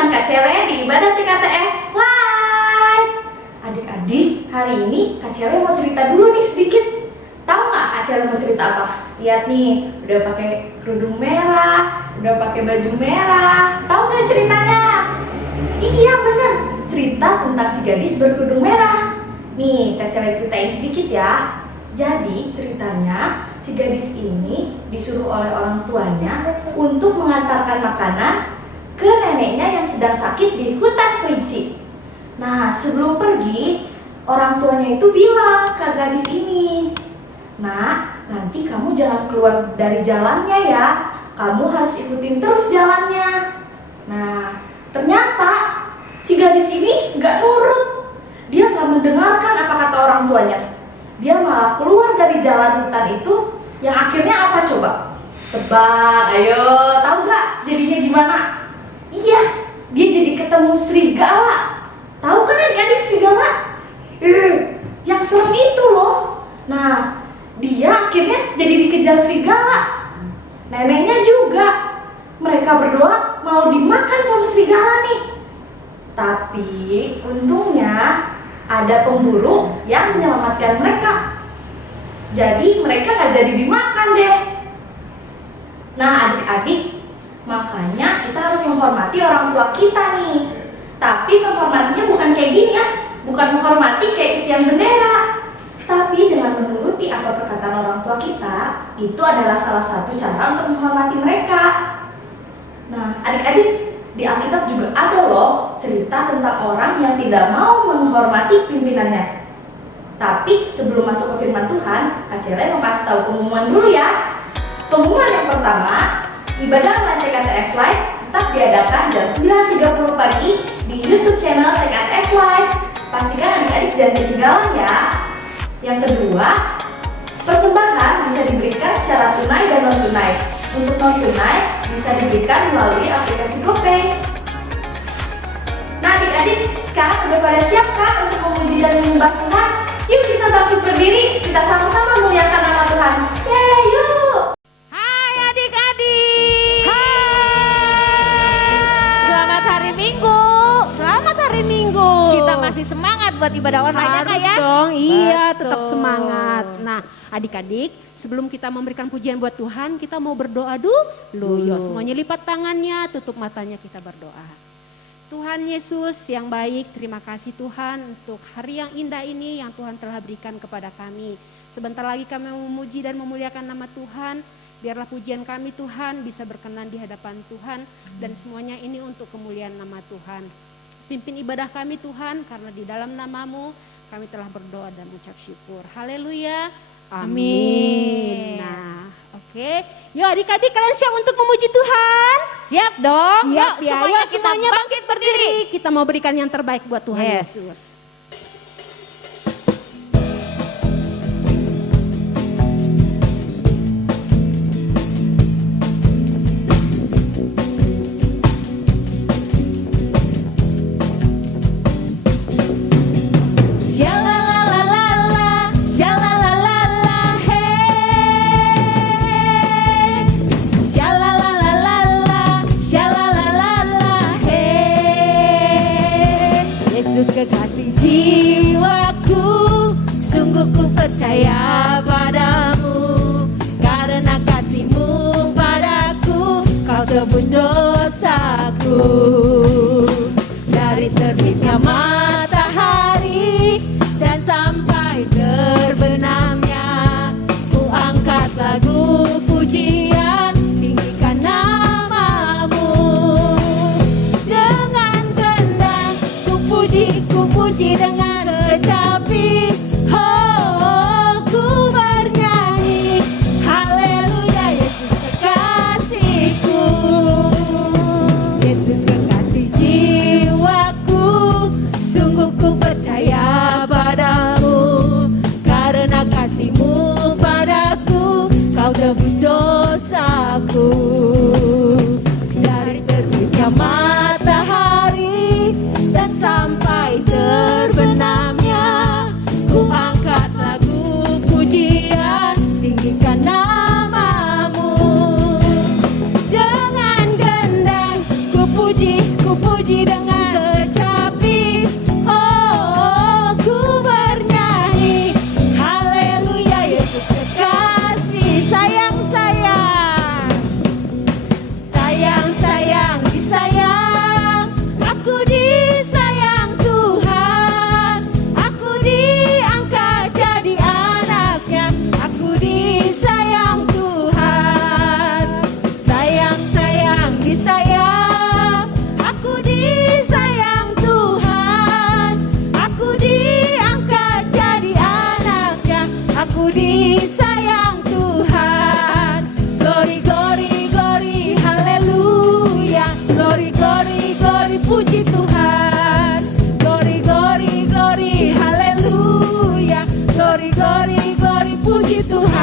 dengan Kak Cele di Ibadah TKTF Live. Adik-adik, hari ini Kak Cele mau cerita dulu nih sedikit. Tahu nggak Kak Cele mau cerita apa? Lihat nih, udah pakai kerudung merah, udah pakai baju merah. Tahu nggak ceritanya? Iya bener, cerita tentang si gadis berkerudung merah. Nih, Kak Cele ceritain sedikit ya. Jadi ceritanya si gadis ini disuruh oleh orang tuanya untuk mengantarkan makanan ke neneknya yang sedang sakit di hutan kelinci. Nah, sebelum pergi, orang tuanya itu bilang ke gadis ini, "Nah, nanti kamu jangan keluar dari jalannya ya. Kamu harus ikutin terus jalannya." Nah, ternyata si gadis ini gak nurut. Dia gak mendengarkan apa kata orang tuanya. Dia malah keluar dari jalan hutan itu, yang akhirnya apa coba? Tebak, ayo, tahu gak jadinya gimana? Iya, dia jadi ketemu serigala. Tahu kan adik-adik serigala? Yang serem itu loh. Nah, dia akhirnya jadi dikejar serigala. Neneknya juga. Mereka berdua mau dimakan sama serigala nih. Tapi untungnya ada pemburu yang menyelamatkan mereka. Jadi mereka gak jadi dimakan deh. Nah adik-adik, makanya kita harus menghormati orang tua kita nih. Tapi menghormatinya bukan kayak gini ya. Bukan menghormati kayak tiang bendera. Tapi dengan menuruti apa perkataan orang tua kita, itu adalah salah satu cara untuk menghormati mereka. Nah adik-adik, di Alkitab juga ada loh cerita tentang orang yang tidak mau menghormati pimpinannya. Tapi sebelum masuk ke firman Tuhan, Kak Cele mau kasih tahu pengumuman dulu ya. Pengumuman yang pertama, ibadah online TKTF Live tetap diadakan jam 9.30 pagi di YouTube channel TKTF Live. Pastikan adik-adik jangan ketinggalan ya. Yang kedua, persembahan bisa diberikan secara tunai dan non tunai. Untuk non tunai bisa diberikan melalui aplikasi GoPay. Nah adik-adik, sekarang udah pada siap kah untuk memuji dan menyembah Tuhan? Yuk kita bangkit berdiri, kita sama-sama muliakan nama Tuhan. Yeay, yuk! Hai adik-adik. Hai. Selamat hari Minggu. Selamat hari Minggu. Kita masih semangat buat ibadah online ya Kak ya? Dong, iya Betul. tetap semangat. Nah adik-adik, sebelum kita memberikan pujian buat Tuhan, kita mau berdoa dulu. Yuk semuanya lipat tangannya, tutup matanya, kita berdoa. Tuhan Yesus yang baik, terima kasih Tuhan untuk hari yang indah ini yang Tuhan telah berikan kepada kami. Sebentar lagi kami memuji dan memuliakan nama Tuhan. Biarlah pujian kami Tuhan bisa berkenan di hadapan Tuhan. Dan semuanya ini untuk kemuliaan nama Tuhan. Pimpin ibadah kami Tuhan, karena di dalam nama-Mu kami telah berdoa dan mengucap syukur. Haleluya. Amin. Nah, oke. Yuk adik-adik, kalian siap untuk memuji Tuhan? Siap dong. Siap Yuk, ya. semuanya Yuk, kita semuanya bangkit berdiri. Kita mau berikan yang terbaik buat Tuhan Yes. Yesus. Shalalalala, shalalalala, hey. Shalalalala, shalalalala, hey. Yesus kekasih jiwaku, sungguh ku percaya padamu. Karena kasih-Mu padaku, Kau tebus dosaku. Dari terbitnya matahari dan sampai terbenamnya, ku angkat lagu pujian, tinggikan nama-Mu. Dengan kendang ku puji dengan kecapi. Oh, ku bernyanyi, haleluya Yesus kekasihku. Yesus kekasih jiwaku, sungguh ku percaya padamu. Karena kasih-Mu padaku, Kau tebus dosaku. Dari terbitnya matahari dan sampai terbenam, puji dengan kecapi. Oh, ku bernyanyi haleluya, Yesus kekasih. Sayang, sayang, sayang, sayang, disayang. Aku disayang Tuhan, aku diangkat jadi anaknya. Aku disayang Tuhan. Sayang, sayang, disayang. Aku disayang Tuhan, aku diangkat jadi anaknya. Aku disayang Tuhan. Glory, glory, glory, haleluya. Glory, glory, glory, puji Tuhan. Glory, glory, glory, haleluya. Glory, glory, glory, puji Tuhan.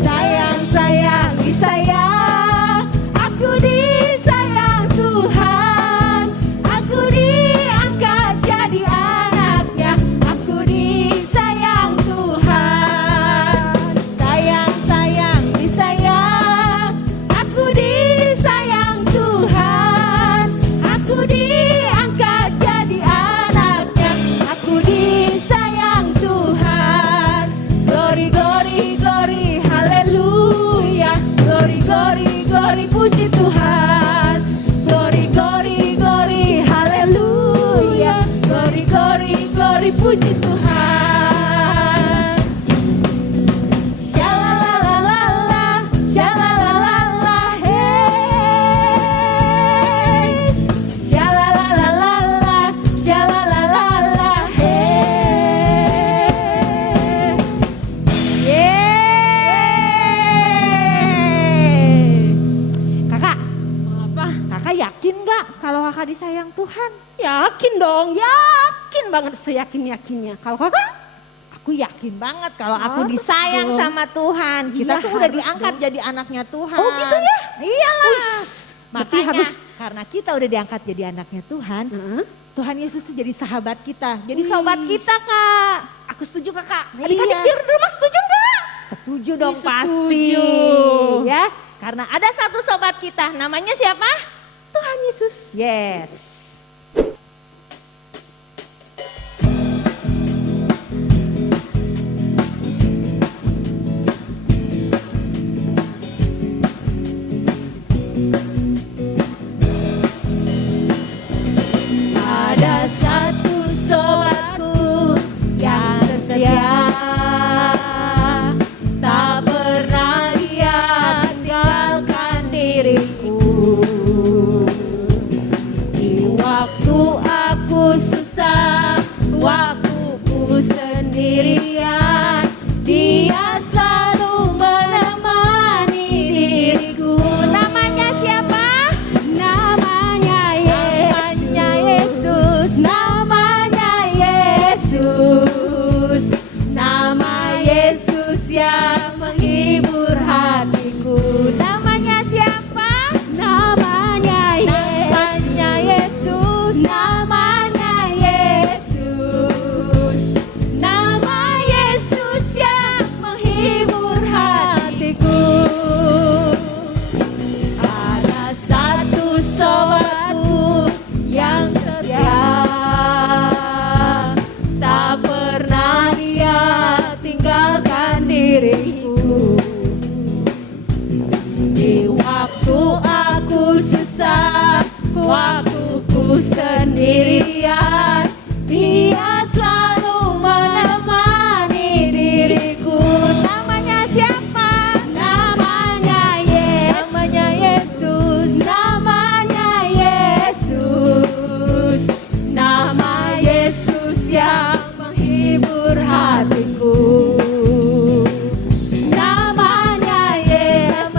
Sayang, sayang, disayang. Aku disayang Tuhan, aku diangkat jadi anaknya. Aku disayang Tuhan. Sayang, sayang, disayang. Aku disayang Tuhan, aku diangkat jadi anaknya. Aku disayang Tuhan. Glory, glory, glory, haleluya. Glory, glory, glory, puji Tuhan. Glory, glory, glory, haleluya. Glory, glory, glory, puji Tuhan. Shalalalala, shalalalala, hey. Shalalalala, shalalalala, hey. Yeay. Kakak, Apa? kakak yakin gak kalau kakak disayang Tuhan? Yakin dong, yakin banget, seyakin-yakinnya. Kalau kakak? Aku yakin banget kalau aku Harus disayang dong. sama Tuhan. Kita Iya, tuh udah harus diangkat dong. jadi anaknya Tuhan. Oh, gitu ya? Iyalah. Berarti Makanya harus- karena kita udah diangkat jadi anaknya Tuhan, Heeh. Tuhan Yesus tuh jadi sahabat kita. Jadi Wih. sobat kita, Kak. Aku setuju kakak. Iya. Adik-adik di rumah setuju nggak? Setuju dong Ih, pasti. setuju. Ya, karena ada satu sobat kita. Namanya siapa? Tuhan Yesus. Yes. Ada satu sobatku yang setia, tak pernah dia tinggalkan diriku. Di waktu aku susah, waktu ku sendirian, dia selalu menemani diriku. Namanya siapa? Namanya Yesus. Namanya Yesus. Nama Yesus yang menghibur hatiku. Namanya siapa? Namanya Yesus. Namanya Yesus. Nama Yesus yang menghibur hatiku. Ada satu sobatku yang setia, tak pernah dia tinggalkan diriku. Di waktu aku susah, waktu ku sendirian, dia selalu menemani diriku. Namanya siapa? Namanya Yesus. Namanya Yesus. Namanya Yesus. Nama Yesus yang menghibur hatiku. Namanya Yesus.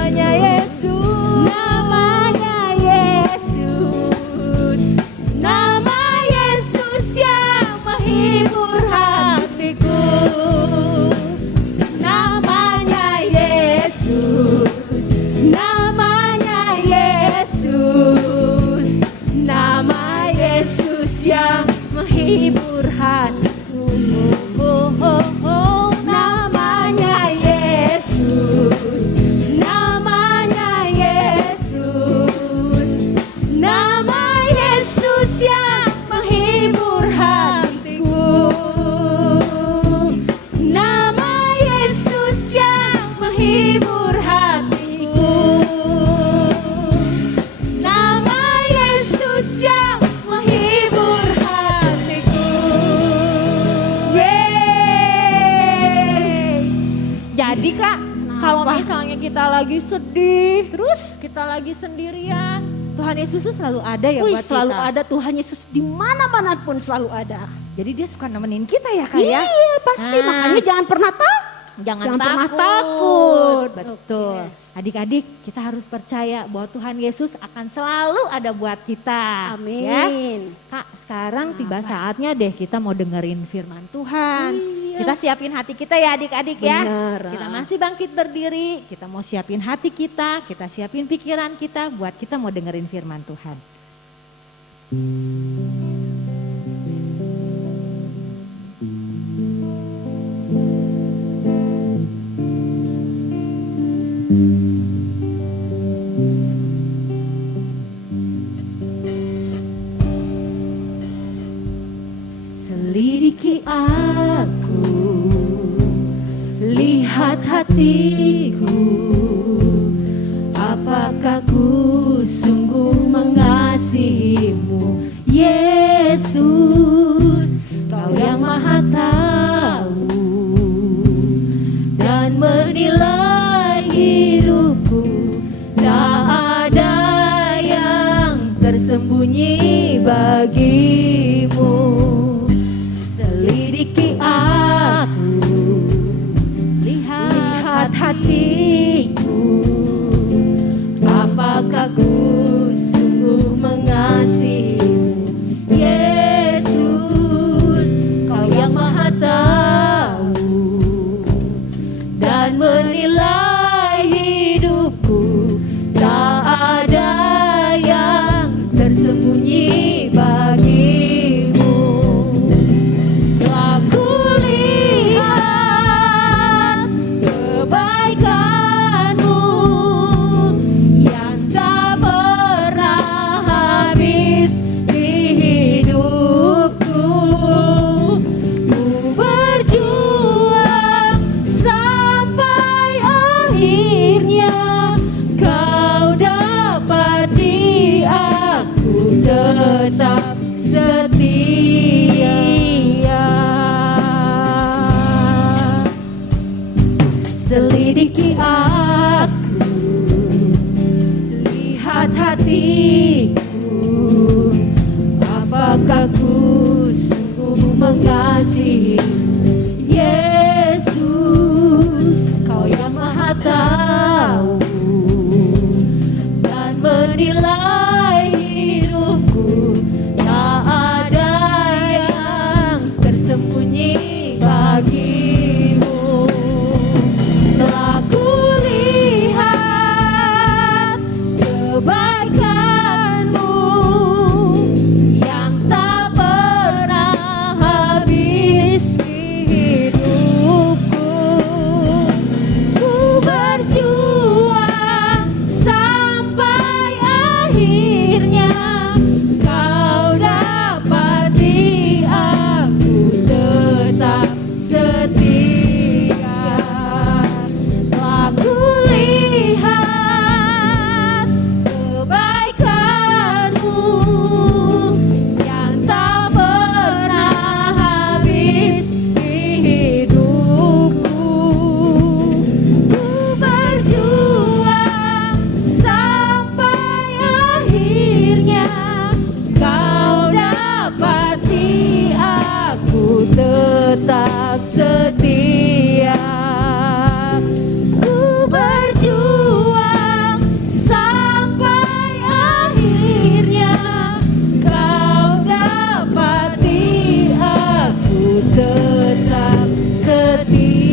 Namanya Yesus. Nama Yesus yang menghibur hatiku. Namanya Yesus. Namanya Yesus. Nama Yesus yang menghibur hatiku. Oh, oh, oh. Namanya Yesus. Namanya Yesus. kita lagi sedih, terus kita lagi sendirian, Tuhan Yesus tuh selalu ada ya buat selalu kita. ada Tuhan Yesus di mana-mana pun selalu ada. Jadi dia suka nemenin kita ya Kak ya. Iya pasti, Nah. makanya jangan pernah Jangan pernah takut. takut. Betul. Adik-adik, kita harus percaya bahwa Tuhan Yesus akan selalu ada buat kita. Ya. Amin. Kak, sekarang tiba saatnya deh kita mau dengerin firman Tuhan. Kita siapin hati kita ya adik-adik ya. Benar. Kita masih bangkit berdiri, kita mau siapin hati kita siapin pikiran kita buat kita mau dengerin firman Tuhan. Selidiki aku, lihat hatiku, apakah ku sungguh mengasihimu, Yesus, Kau yang Maha Tahu dan menilai hidupku, tak ada yang tersembunyi bagimu. Selidiki aku, lihat hatiku, apakah ku sungguh mengasihimu, Yesus, Kau yang Maha Tahu dan menilai hidupku, tak ada yang tersembunyi bagimu. Telah kulihat kebaikan-Mu yang tak pernah habis di hidupku. Ku berjuang sampai akhirnya Kau dapati aku tetap setia. Selidiki aku, lihat hatiku, apakah ku sungguh mengasihimu, Yesus, Kau yang Maha Tahu dan menilai hidupku, tak ada yang tersembunyi bagimu. Telah kulihat kebaikan-Mu yang tak pernah habis di hidupku. Ku berjuang sampai akhirnya Kau dapati aku tetap setia. Telah kulihat kebaikan-Mu yang tak pernah habis di hidupku. Ku berjuang sampai akhirnya Kau dapati aku tetap setia. Ku berjuang sampai akhirnya Kau dapati aku tetap setia.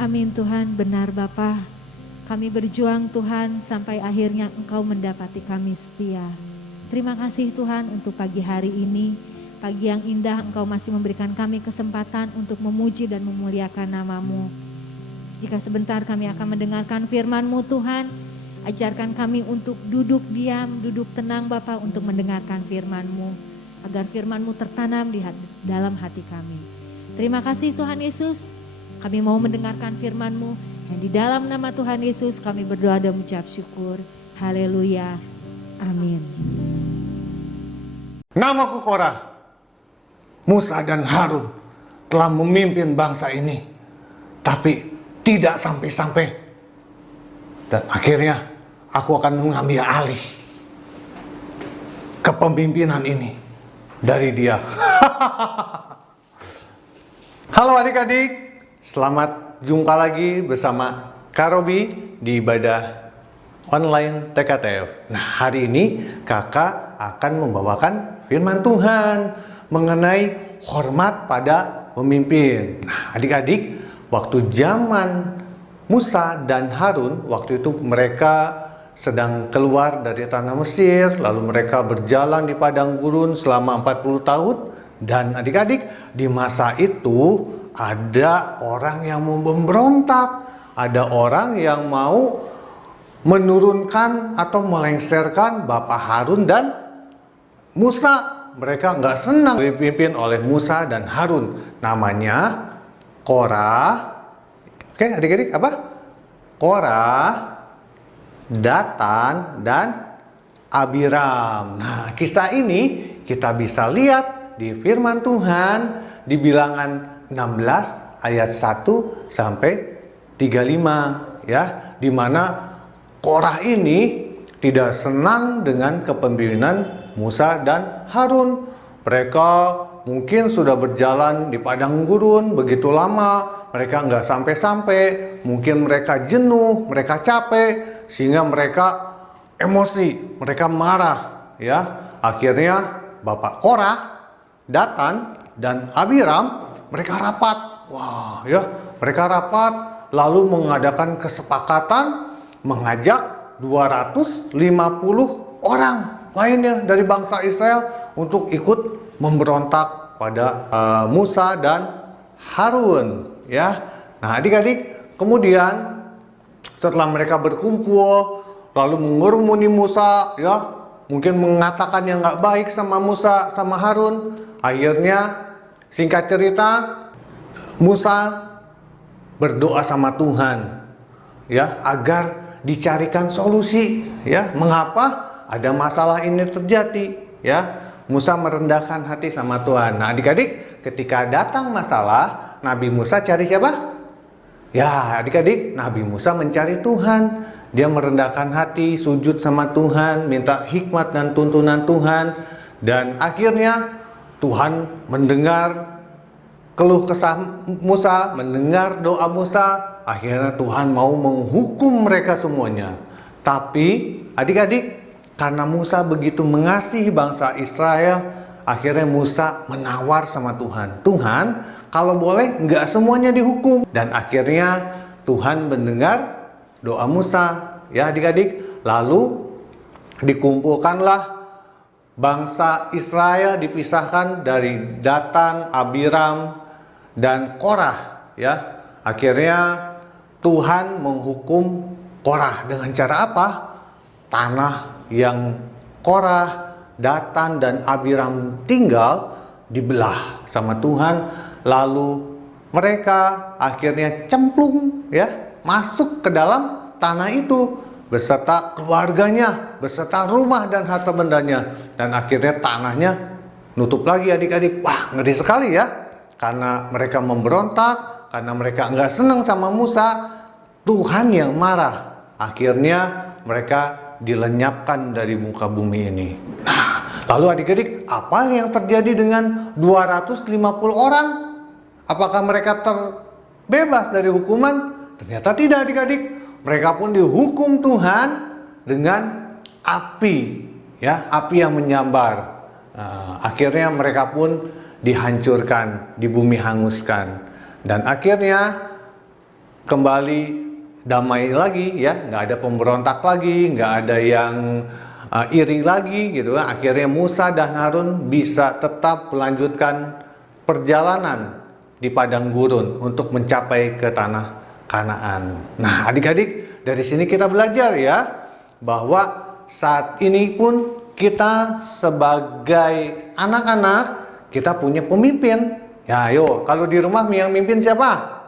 Amin Tuhan, benar Bapa. Kami berjuang Tuhan sampai akhirnya Engkau mendapati kami setia. Terima kasih Tuhan untuk pagi hari ini, pagi yang indah Engkau masih memberikan kami kesempatan untuk memuji dan memuliakan nama-Mu. Jika sebentar kami akan mendengarkan firman-Mu Tuhan, ajarkan kami untuk duduk diam, duduk tenang Bapa untuk mendengarkan firman-Mu, agar firman-Mu tertanam di dalam hati kami. Terima kasih Tuhan Yesus, kami mau mendengarkan firman-Mu, yang di dalam nama Tuhan Yesus kami berdoa dan mengucap syukur. Haleluya. Amin. Namaku Korah. Musa dan Harun telah memimpin bangsa ini, tapi tidak sampai-sampai. Dan akhirnya aku akan mengambil alih kepemimpinan ini dari dia. Halo adik-adik, selamat jumpa lagi bersama Kak Robi di ibadah online TKTF. Nah, hari ini kakak akan membawakan firman Tuhan mengenai hormat pada pemimpin. Nah, adik-adik, waktu zaman Musa dan Harun, waktu itu mereka sedang keluar dari tanah Mesir, lalu mereka berjalan di padang gurun selama 40 tahun. Dan adik-adik, di masa itu ada orang yang mau memberontak, ada orang yang mau menurunkan atau melengsarkan Bapak Harun dan Musa. Mereka nggak senang dipimpin oleh Musa dan Harun. Namanya Korah. Oke, adik-adik apa? Korah, Datan, dan Abiram. Nah, kisah ini kita bisa lihat di firman Tuhan di Bilangan 16 ayat 1 sampai 35 ya, di mana Korah ini tidak senang dengan kepemimpinan Musa dan Harun. Mereka mungkin sudah berjalan di padang gurun begitu lama, mereka nggak sampai-sampai, mungkin mereka jenuh, mereka capek, sehingga mereka emosi, mereka marah ya. Akhirnya Bapak Korah, Datan, dan Abiram mereka rapat. Wah ya, mereka rapat lalu mengadakan kesepakatan mengajak 250 orang lainnya dari bangsa Israel untuk ikut memberontak pada Musa dan Harun ya. Nah, adik-adik, kemudian setelah mereka berkumpul lalu mengurumuni Musa ya, mungkin mengatakan yang nggak baik sama Musa sama Harun. Akhirnya singkat cerita, Musa berdoa sama Tuhan ya agar dicarikan solusi ya, mengapa ada masalah ini terjadi ya. Musa merendahkan hati sama Tuhan. Nah, adik-adik, ketika datang masalah, Nabi Musa cari siapa? Ya, adik-adik, Nabi Musa mencari Tuhan. Dia merendahkan hati, sujud sama Tuhan, minta hikmat dan tuntunan Tuhan. Dan akhirnya Tuhan mendengar keluh kesah Musa, mendengar doa Musa. Akhirnya Tuhan mau menghukum mereka semuanya. Tapi adik-adik, karena Musa begitu mengasihi bangsa Israel, akhirnya Musa menawar sama Tuhan. Tuhan, kalau boleh nggak semuanya dihukum. Dan akhirnya Tuhan mendengar doa Musa. Ya adik-adik, lalu dikumpulkanlah bangsa Israel, dipisahkan dari Datan, Abiram, dan Korah. Ya, akhirnya Tuhan menghukum Korah dengan cara apa? Tanah yang Korah, Datan, dan Abiram tinggal dibelah sama Tuhan. Lalu mereka akhirnya cemplung ya, masuk ke dalam tanah itu beserta keluarganya, beserta rumah dan harta bendanya. Dan akhirnya tanahnya nutup lagi adik-adik. Wah, ngeri sekali ya. Karena mereka memberontak, karena mereka nggak senang sama Musa, Tuhan yang marah. Akhirnya mereka dilenyapkan dari muka bumi ini. Nah, lalu adik-adik, apa yang terjadi dengan 250 orang? Apakah mereka terbebas dari hukuman? Ternyata tidak adik-adik. Mereka pun dihukum Tuhan dengan api, ya, api yang menyambar. Akhirnya mereka pun dihancurkan, di bumi hanguskan. Dan akhirnya kembali damai lagi ya, nggak ada pemberontak lagi, nggak ada yang iri lagi gitu. Akhirnya Musa dan Harun bisa tetap melanjutkan perjalanan di padang gurun untuk mencapai ke tanah Kanaan. Nah, adik-adik, dari sini kita belajar ya bahwa saat ini pun kita sebagai anak-anak kita punya pemimpin. Ya, ayo, kalau di rumah yang mimpin siapa?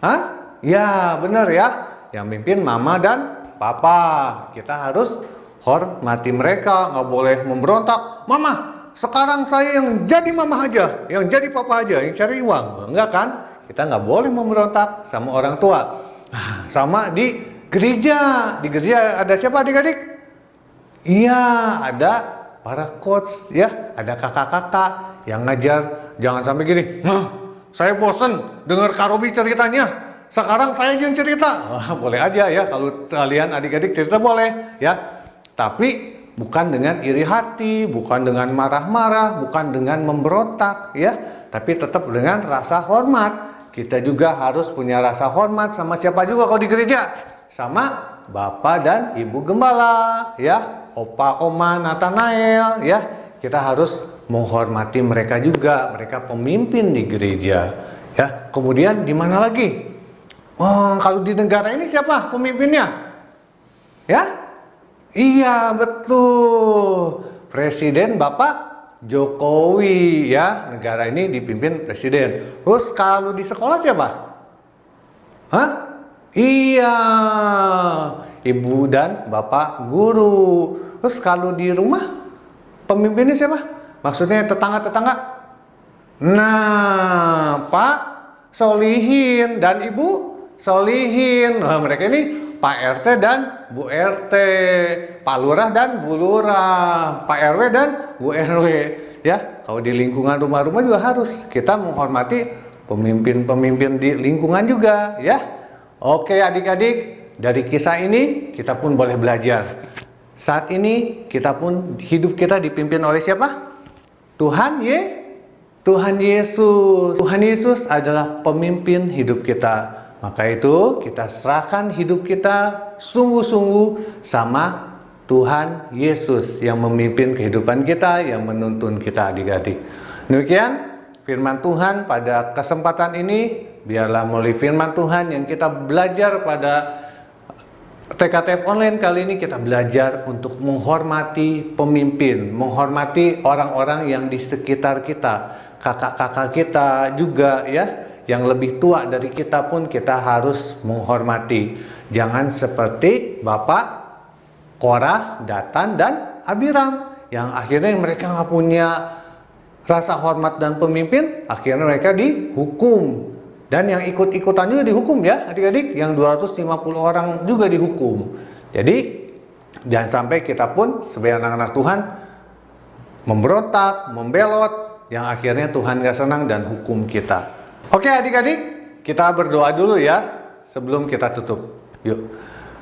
Hah? Ya, benar ya. Yang mimpin mama dan papa. Kita harus hormati mereka, nggak boleh memberontak. Mama, sekarang saya yang jadi mama aja, yang jadi papa aja, yang cari uang. Enggak kan? Kita nggak boleh memberontak sama orang tua. Sama di gereja. Di gereja ada siapa adik-adik? Iya, ada para coach ya, ada kakak-kakak yang ngajar. Jangan sampai gini, saya bosen dengar Kak Robi ceritanya. Sekarang saya yang cerita. Boleh aja ya, kalau kalian adik-adik cerita boleh ya. Tapi bukan dengan iri hati, bukan dengan marah-marah, bukan dengan memberontak ya. Tapi tetap dengan rasa hormat. Kita juga harus punya rasa hormat sama siapa juga kalau di gereja. Sama Bapak dan Ibu Gembala ya. Opa, Oma, Nathanael ya. Kita harus menghormati mereka juga. Mereka pemimpin di gereja ya. Kemudian di mana lagi? Kalau di negara ini siapa pemimpinnya? Ya? Iya, betul. Presiden Bapak Jokowi ya. Negara ini dipimpin presiden. Terus kalau di sekolah siapa? Hah? Iya, ibu dan bapak guru. Terus kalau di rumah pemimpinnya siapa? Maksudnya tetangga-tetangga? Nah, Pak Solihin dan Ibu Solihin. Nah, mereka ini Pak RT dan Bu RT, Pak Lurah dan Bu Lurah, Pak RW dan Bu RW. Ya, kalau di lingkungan rumah-rumah juga harus kita menghormati pemimpin-pemimpin di lingkungan juga, ya. Oke adik-adik, dari kisah ini kita pun boleh belajar. Saat ini kita pun hidup kita dipimpin oleh siapa? Tuhan Yesus. Tuhan Yesus adalah pemimpin hidup kita. Maka itu kita serahkan hidup kita sungguh-sungguh sama Tuhan Yesus yang memimpin kehidupan kita, yang menuntun kita adik-adik. Demikian firman Tuhan pada kesempatan ini. Biarlah melalui firman Tuhan yang kita belajar pada TKTF online kali ini, kita belajar untuk menghormati pemimpin, menghormati orang-orang yang di sekitar kita, kakak-kakak kita juga ya, yang lebih tua dari kita pun kita harus menghormati. Jangan seperti Bapak Korah, Datan, dan Abiram yang akhirnya mereka nggak punya rasa hormat dan pemimpin, akhirnya mereka dihukum. Dan yang ikut-ikutan juga dihukum ya adik-adik, yang 250 orang juga dihukum. Jadi jangan sampai kita pun sebagai anak-anak Tuhan memberontak, membelot, yang akhirnya Tuhan gak senang dan hukum kita. Oke adik-adik, kita berdoa dulu ya sebelum kita tutup. Yuk.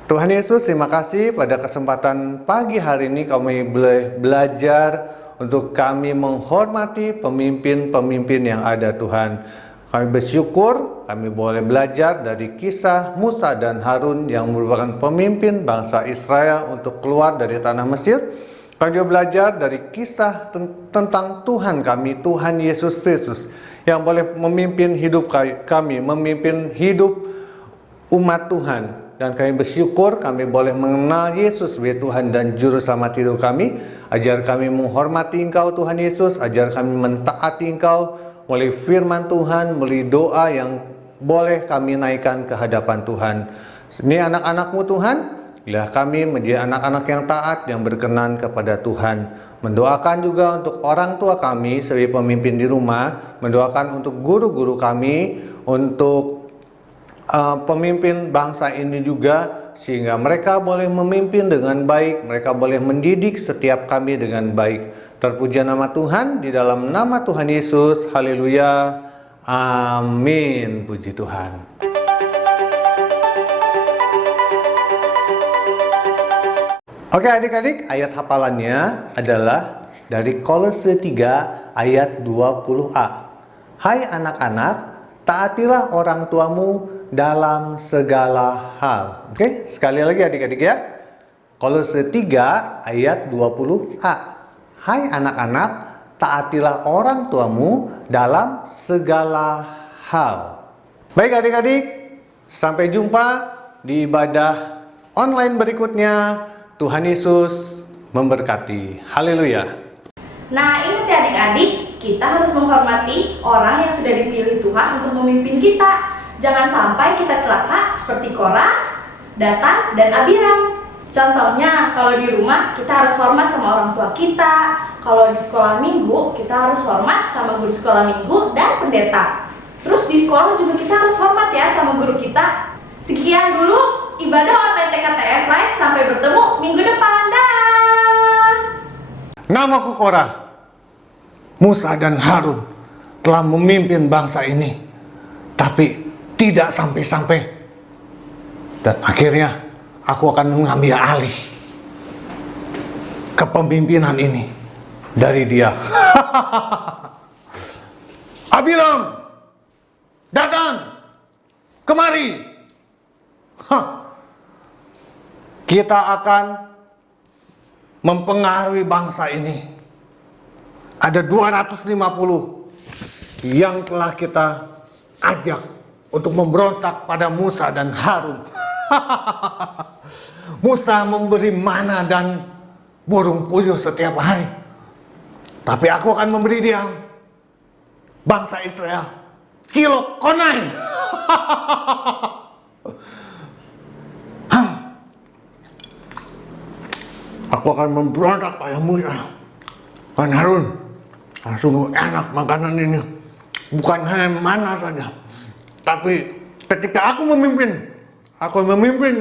Tuhan Yesus, terima kasih pada kesempatan pagi hari ini kami boleh belajar untuk kami menghormati pemimpin-pemimpin yang ada Tuhan. Kami bersyukur kami boleh belajar dari kisah Musa dan Harun yang merupakan pemimpin bangsa Israel untuk keluar dari tanah Mesir. Kami juga belajar dari kisah tentang Tuhan kami, Tuhan Yesus Kristus, yang boleh memimpin hidup kami, memimpin hidup umat Tuhan. Dan kami bersyukur kami boleh mengenal Yesus sebagai Tuhan dan Juru Selamat hidup kami. Ajar kami menghormati Engkau Tuhan Yesus, ajar kami mentaati Engkau melalui firman Tuhan, melalui doa yang boleh kami naikkan ke hadapan Tuhan. Ini anak-anak-Mu Tuhan, biarlah kami menjadi anak-anak yang taat, yang berkenan kepada Tuhan. Mendoakan juga untuk orang tua kami sebagai pemimpin di rumah, mendoakan untuk guru-guru kami, untuk pemimpin bangsa ini juga, sehingga mereka boleh memimpin dengan baik, mereka boleh mendidik setiap kami dengan baik. Terpuji nama Tuhan, di dalam nama Tuhan Yesus, haleluya, amin, puji Tuhan. Oke adik-adik, ayat hafalannya adalah dari Kolose 3 ayat 20a. Hai anak-anak, taatilah orang tuamu dalam segala hal. Oke, sekali lagi adik-adik ya. Kolose 3 ayat 20a. Hai anak-anak, taatilah orang tuamu dalam segala hal. Baik adik-adik, sampai jumpa di ibadah online berikutnya. Tuhan Yesus memberkati. Haleluya. Nah, ingat ya adik-adik, kita harus menghormati orang yang sudah dipilih Tuhan untuk memimpin kita. Jangan sampai kita celaka seperti Korah, Datan, dan Abiram. Contohnya, kalau di rumah kita harus hormat sama orang tua kita. Kalau di sekolah minggu, kita harus hormat sama guru sekolah minggu dan pendeta. Terus di sekolah juga kita harus hormat ya sama guru kita. Sekian dulu ibadah online TKTF Light. Sampai bertemu minggu depan. Dah. Namaku Korah. Musa dan Harun telah memimpin bangsa ini, tapi tidak sampai-sampai. Dan akhirnya aku akan mengambil alih kepemimpinan ini dari dia. Abiram, Dadan, kemari. Kita akan mempengaruhi bangsa ini. Ada 250 yang telah kita ajak untuk memberontak pada Musa dan Harun. Musa memberi mana dan burung puyuh setiap hari. Tapi aku akan memberi dia bangsa Israel cilok konai. Aku akan memberontak pada Musa dan Harun. Sungguh enak makanan ini. Bukan hanya mana saja, tapi ketika aku memimpin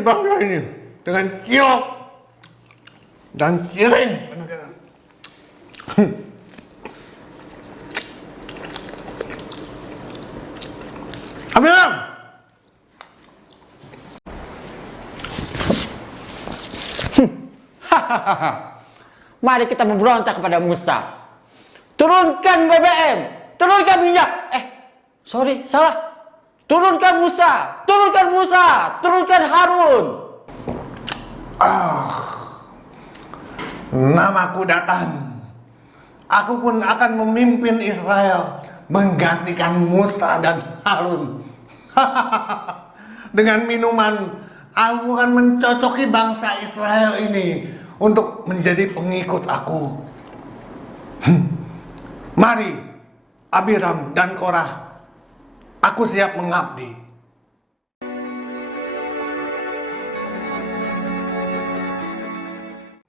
bangsa ini dengan cilok dan cireng. Abiram, mari kita memberontak kepada Musa. Turunkan BBM, turunkan minyak. Salah. Turunkan Musa, turunkan Harun. Namaku Datan. Aku pun akan memimpin Israel menggantikan Musa dan Harun. Dengan minuman, aku akan mencocoki bangsa Israel ini untuk menjadi pengikut aku. Mari, Abiram dan Korah, aku siap mengabdi.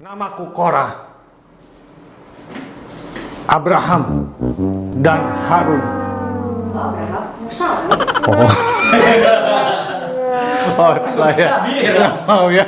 Namaku Korah, Abraham dan Harun. Kok Abraham? Musa? Oh, saya. Oh ya.